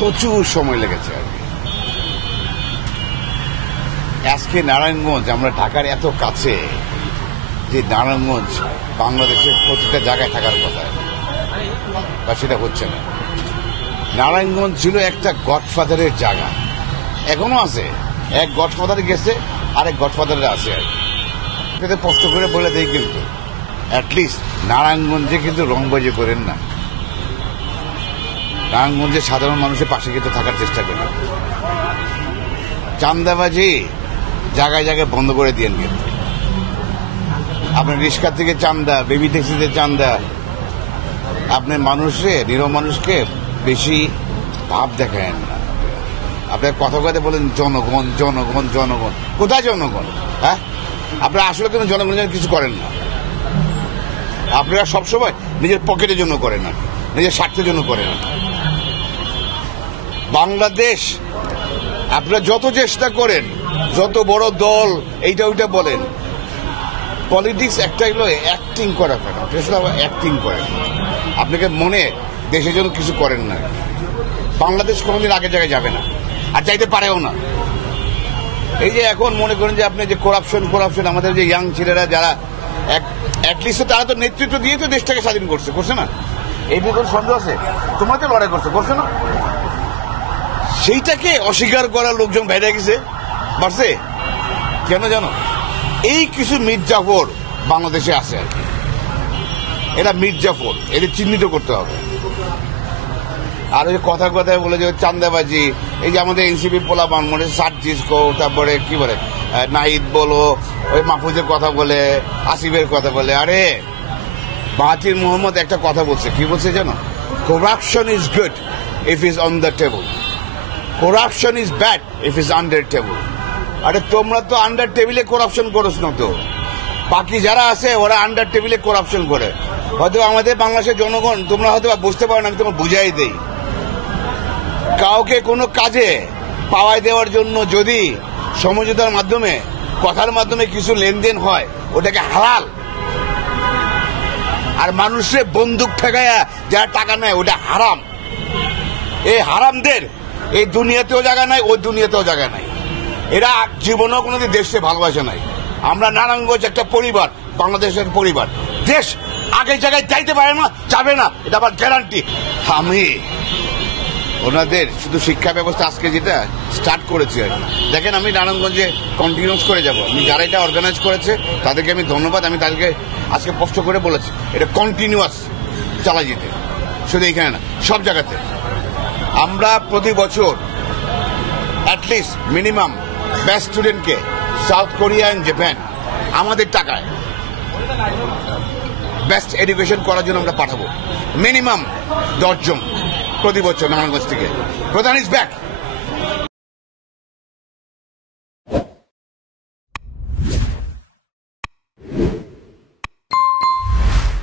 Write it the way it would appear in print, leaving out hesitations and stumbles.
প্রচুর সময় লেগেছে আর কি। আজকে নারায়ণগঞ্জ, আমরা ঢাকার এত কাছে যে নারায়ণগঞ্জ বাংলাদেশের প্রতিটা জায়গায় থাকার কথা, বা সেটা হচ্ছে না। নারায়ণগঞ্জ ছিল একটা গডফাদারের জায়গা, এখনো আছে। এক গডফাদার গেছে, আরেক গডফাদাররা আছে আর কি। কষ্ট করে বলে দেয়, কিন্তু অ্যাটলিস্ট নারায়ণগঞ্জে কিন্তু রংবাজি করেন না। নারায়ণগঞ্জের সাধারণ মানুষের পাশে কিন্তু থাকার চেষ্টা করেন। চাঁদাবাজি জায়গায় জায়গায় বন্ধ করে দিয়েন, কিন্তু আপনার রিক্সা থেকে চাঁদা, বেবি ট্যাক্সিতে চাঁদা, আপনার নিরহ মানুষকে বেশি ভাব দেখায় না। আপনার কথা কথা বলেন জনগণ জনগণ জনগণ, কোথায় জনগণ? হ্যাঁ, আপনারা আসলে কিন্তু জনগণের জন্য কিছু করেন না। আপনারা সবসময় নিজের পকেটের জন্য করেন না, নিজের স্বার্থের জন্য করেন না। বাংলাদেশ আপনারা যত চেষ্টা করেন, যত বড় দল এইটা ওইটা বলেন, পলিটিক্স একটা হলো অ্যাক্টিং করা, অ্যাক্টিং করেন। আপনাকে মনে দেশের জন্য কিছু করেন না। বাংলাদেশ কোনোদিন আগের জায়গায় যাবে না, আর যাইতে পারেও না। এই যে এখন মনে করেন যে আপনি যে করাপশন, আমাদের যে ইয়াং ছেলেরা যারা অ্যাটলিস্ট তারা তো নেতৃত্ব দিয়ে তো দেশটাকে স্বাধীন করছে না? এই নিয়ে কোনো সন্দেহ আছে? তোমরা তো লড়াই করছে না? সেইটাকে অস্বীকার করার লোকজন বাইরে গেছে, বাড়ছে কেন জানো? এই কিছু মির্জাফর বাংলাদেশে আছে আর কি। এরা মির্জাফর, এদের চিহ্নিত করতে হবে। আর ওই কথায় বলে যে চাঁদাবাজি, এই যে আমাদের এনসিপি পোলাপান মানে সার্জিস কো, তারপরে কি বলে নাহিদ বলো, ওই মাহফুজের কথা বলে, আসিফের কথা বলে। আরে মাহাথির মোহাম্মদ একটা কথা বলছে, কি বলছে জানো? Corruption is good if is on the table, corruption is bad if is under table. আরে তোমরা তো আন্ডার টেবিলে করাপশন করছ না তো, বাকি যারা আছে ওরা আন্ডার টেবিলে করাপশন করে। হয়তো আমাদের বাংলাদেশের জনগণ তোমরা হয়তো বুঝতে পারো না, আমি তোমার বুঝাই দেই। কাউকে কোনো কাজে পাওয়ায় দেওয়ার জন্য যদি সমঝোতার মাধ্যমে, কথার মাধ্যমে কিছু লেনদেন হয়, ওটাকে হালাল। আর মানুষের বন্দুক ঠেকায়া যারা টাকা নেয়, ওটা হারাম। এই হারামদের এই দুনিয়াতেও জায়গা নাই, ওই দুনিয়াতেও জায়গা নাই। এরা জীবনেও কোনোদিন দেশকে ভালোবাসে নাই। আমরা নারায়ণগঞ্জ একটা পরিবার, বাংলাদেশের পরিবার। দেশ আগের জায়গায় যাইতে পারে না, যাবে না, এটা আমার গ্যারান্টি। আমি ওনাদের শুধু শিক্ষা ব্যবস্থা আজকে যেটা স্টার্ট করেছি আর কি, দেখেন আমি নারায়ণগঞ্জে কন্টিনিউস করে যাব। আমি যারা এটা অর্গানাইজ করেছে তাদেরকে আমি ধন্যবাদ। আমি তাদেরকে আজকে কষ্ট করে বলেছি এটা কন্টিনিউয়াস চালাই যেতে, শুধু এইখানে না, সব জায়গাতে। আমরা প্রতি বছর অ্যাটলিস্ট মিনিমাম বেস্ট স্টুডেন্টকে সাউথ কোরিয়া অ্যান্ড জাপান আমাদের টাকায় বেস্ট এডুকেশন করার জন্য আমরা পাঠাবো। মিনিমাম 10 জন প্রতি বছর নারায়ণগঞ্জ থেকে। প্রধান ইজ ব্যাক।